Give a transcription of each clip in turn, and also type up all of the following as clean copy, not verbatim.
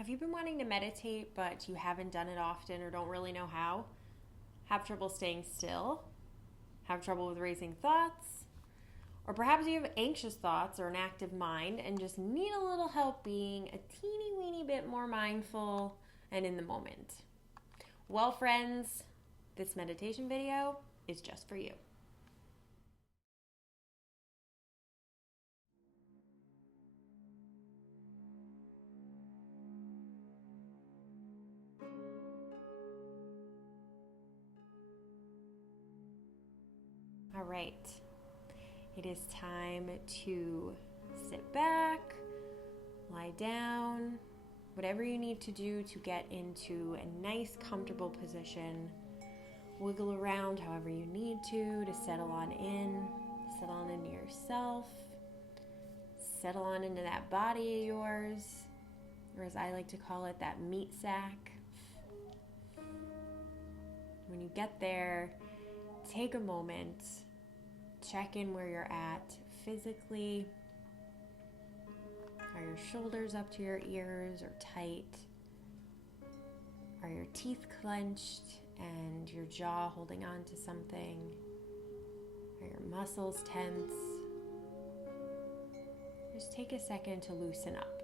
Have you been wanting to meditate, but you haven't done it often or don't really know how? Have trouble staying still? Have trouble with racing thoughts? Or perhaps you have anxious thoughts or an active mind and just need a little help being a teeny weeny bit more mindful and in the moment. Well, friends, this meditation video is just for you. All right, it is time to sit back, lie down, whatever you need to do to get into a nice, comfortable position. Wiggle around however you need to settle on into yourself, settle on into that body of yours, or as I like to call it, that meat sack. When you get there, take a moment, check in where you're at physically. Are your shoulders up to your ears or tight? Are your teeth clenched and your jaw holding on to something? Are your muscles tense? Just take a second to loosen up.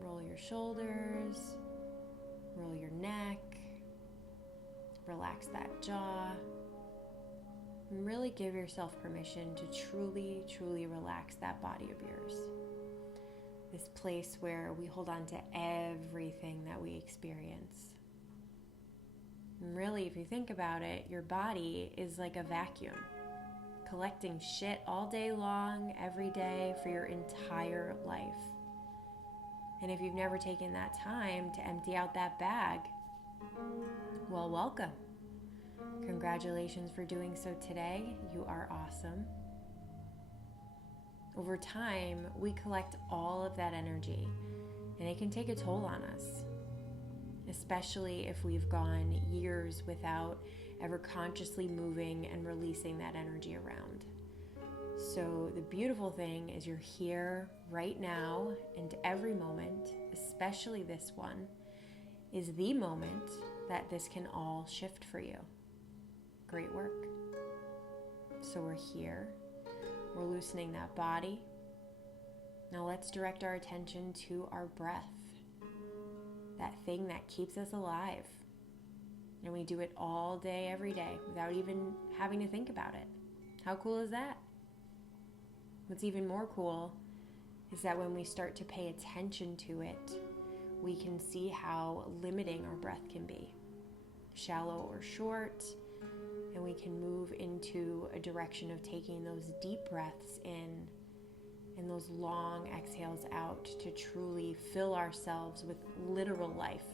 Roll your shoulders, roll your neck, relax that jaw. And really give yourself permission to truly, truly relax that body of yours. This place where we hold on to everything that we experience. And really, if you think about it, your body is like a vacuum, collecting shit all day long, every day, for your entire life. And if you've never taken that time to empty out that bag, well, welcome. Congratulations for doing so today. You are awesome. Over time, we collect all of that energy, and it can take a toll on us, especially if we've gone years without ever consciously moving and releasing that energy around. So the beautiful thing is you're here right now, and every moment, especially this one, is the moment that this can all shift for you. Great work. So we're here. We're loosening that body. Now let's direct our attention to our breath, that thing that keeps us alive. And we do it all day, every day, without even having to think about it. How cool is that? What's even more cool is that when we start to pay attention to it, we can see how limiting our breath can be, shallow or short. And we can move into a direction of taking those deep breaths in and those long exhales out to truly fill ourselves with literal life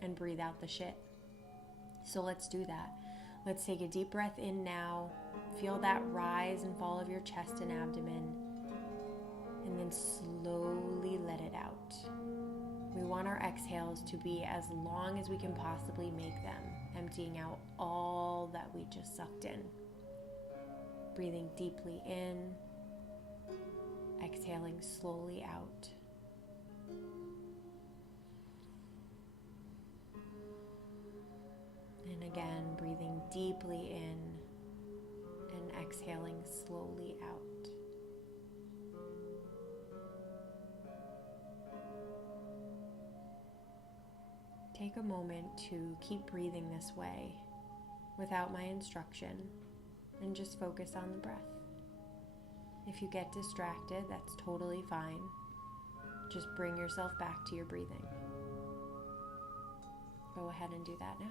and breathe out the shit. So let's do that. Let's take a deep breath in now. Feel that rise and fall of your chest and abdomen. And then slowly let it out. We want our exhales to be as long as we can possibly make them, emptying out all that we just sucked in. Breathing deeply in, exhaling slowly out. And again, breathing deeply in and exhaling slowly out. Take a moment to keep breathing this way without my instruction and just focus on the breath. If you get distracted, that's totally fine. Just bring yourself back to your breathing. Go ahead and do that now.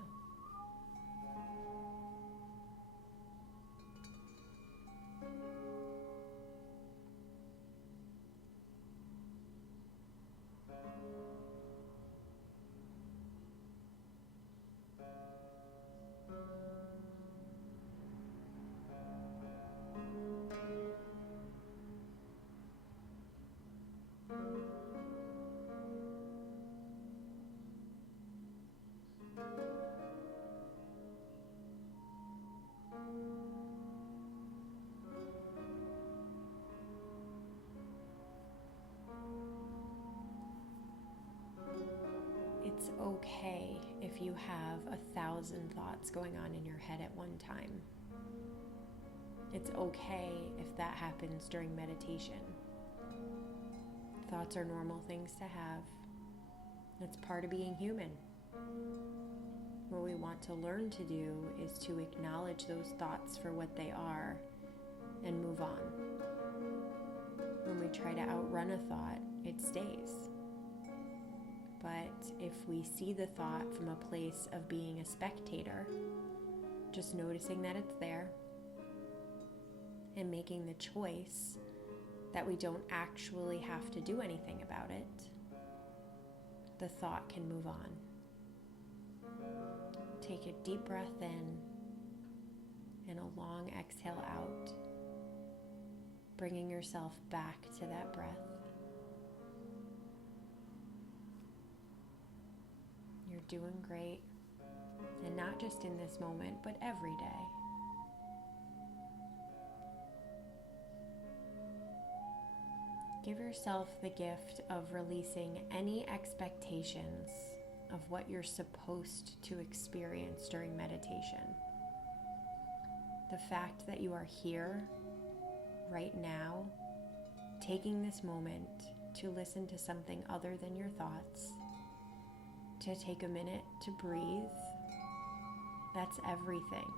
okay if you have 1,000 thoughts going on in your head at one time. It's okay if that happens during meditation. Thoughts are normal things to have. It's part of being human. What we want to learn to do is to acknowledge those thoughts for what they are and move on. When we try to outrun a thought, it stays. But if we see the thought from a place of being a spectator, just noticing that it's there and making the choice that we don't actually have to do anything about it, the thought can move on. Take a deep breath in and a long exhale out, bringing yourself back to that breath. You're doing great, and not just in this moment, but every day. Give yourself the gift of releasing any expectations of what you're supposed to experience during meditation. The fact that you are here, right now, taking this moment to listen to something other than your thoughts, to take a minute to breathe, that's everything.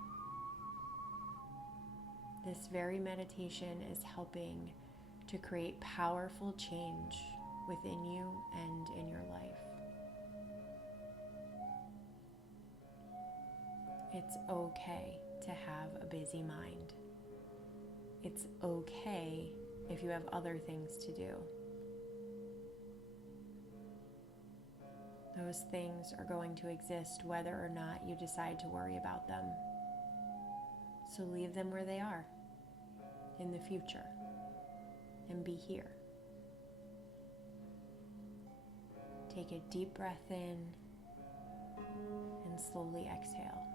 This very meditation is helping to create powerful change within you and in your life. It's okay to have a busy mind. It's okay if you have other things to do. Those things are going to exist whether or not you decide to worry about them. So leave them where they are in the future and be here. Take a deep breath in and slowly exhale.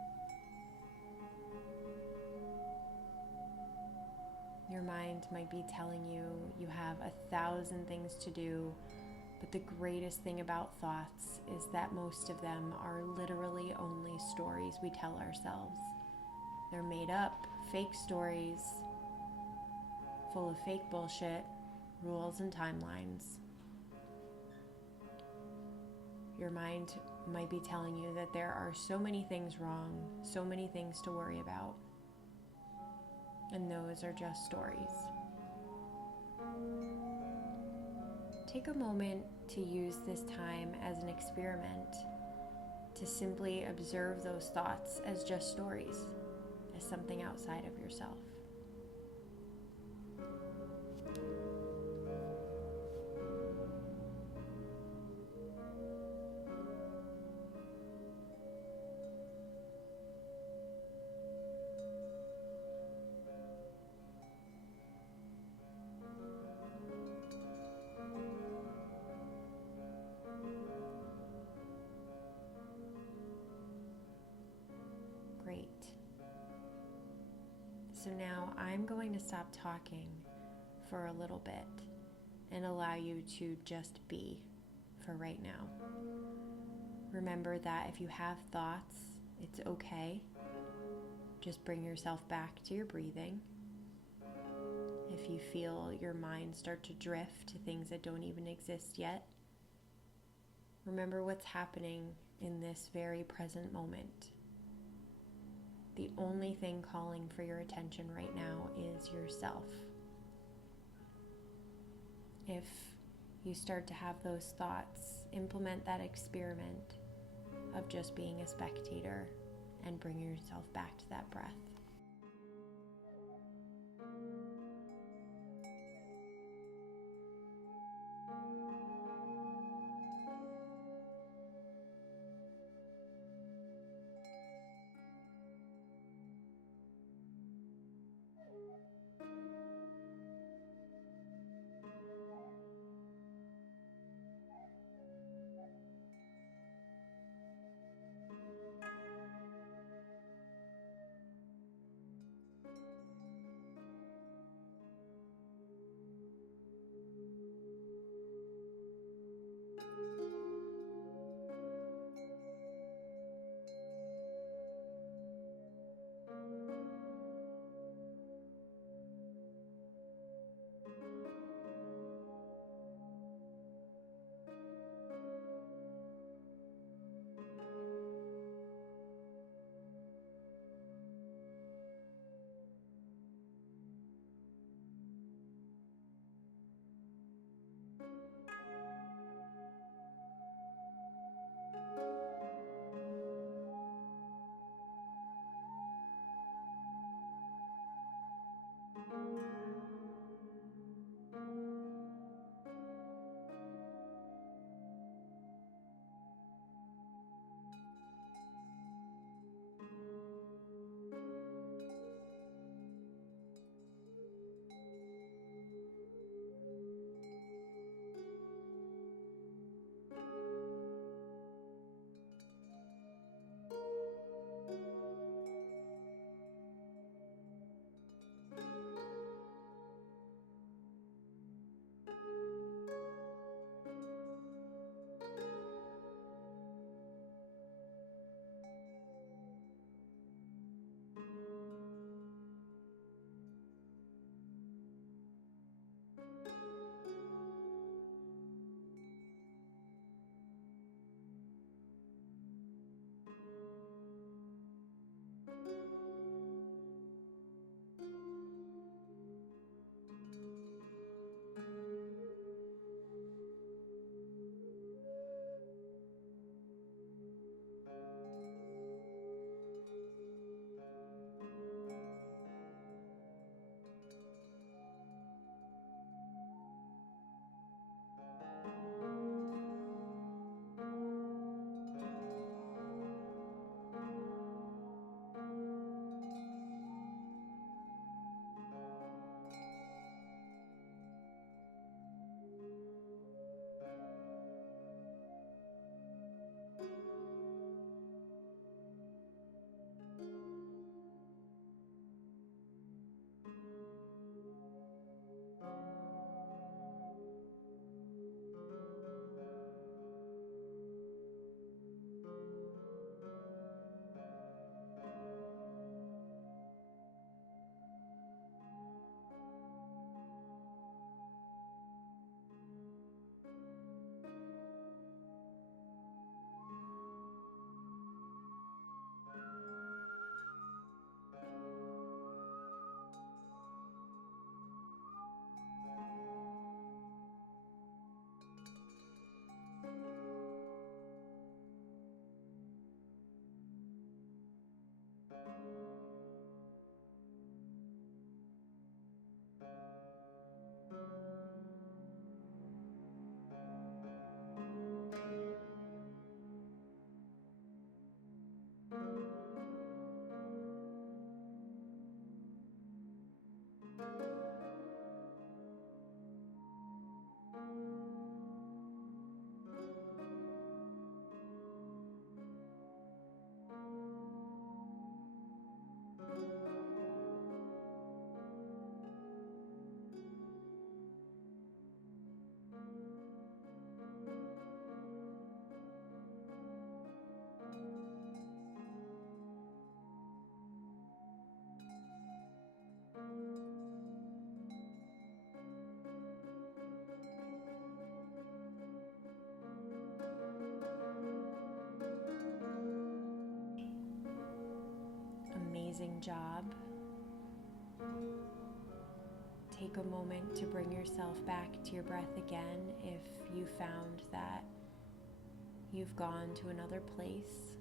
Your mind might be telling you you have 1,000 things to do, but the greatest thing about thoughts is that most of them are literally only stories we tell ourselves. They're made up, fake stories, full of fake bullshit, rules and timelines. Your mind might be telling you that there are so many things wrong, so many things to worry about. And those are just stories. Take a moment to use this time as an experiment to simply observe those thoughts as just stories, as something outside of yourself. Great. So now I'm going to stop talking for a little bit and allow you to just be for right now. Remember that if you have thoughts, it's okay. Just bring yourself back to your breathing. If you feel your mind start to drift to things that don't even exist yet, remember what's happening in this very present moment. The only thing calling for your attention right now is yourself. If you start to have those thoughts, implement that experiment of just being a spectator and bring yourself back to that breath. amazing job. Take a moment to bring yourself back to your breath again if you found that you've gone to another place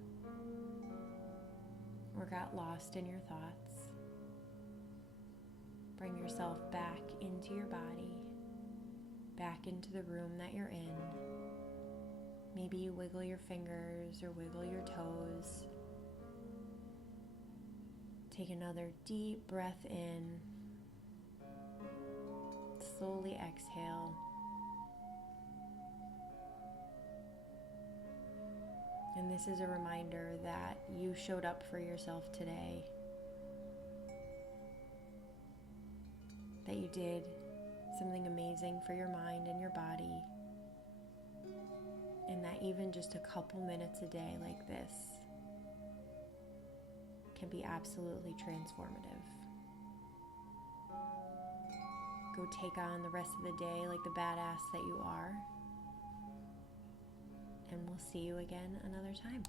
or got lost in your thoughts. Bring yourself back into your body, back into the room that you're in. Maybe you wiggle your fingers or wiggle your toes. Take another deep breath in. Slowly exhale. And this is a reminder that you showed up for yourself today. That you did something amazing for your mind and your body. And that even just a couple minutes a day like this can be absolutely transformative. Go take on the rest of the day like the badass that you are. And we'll see you again another time.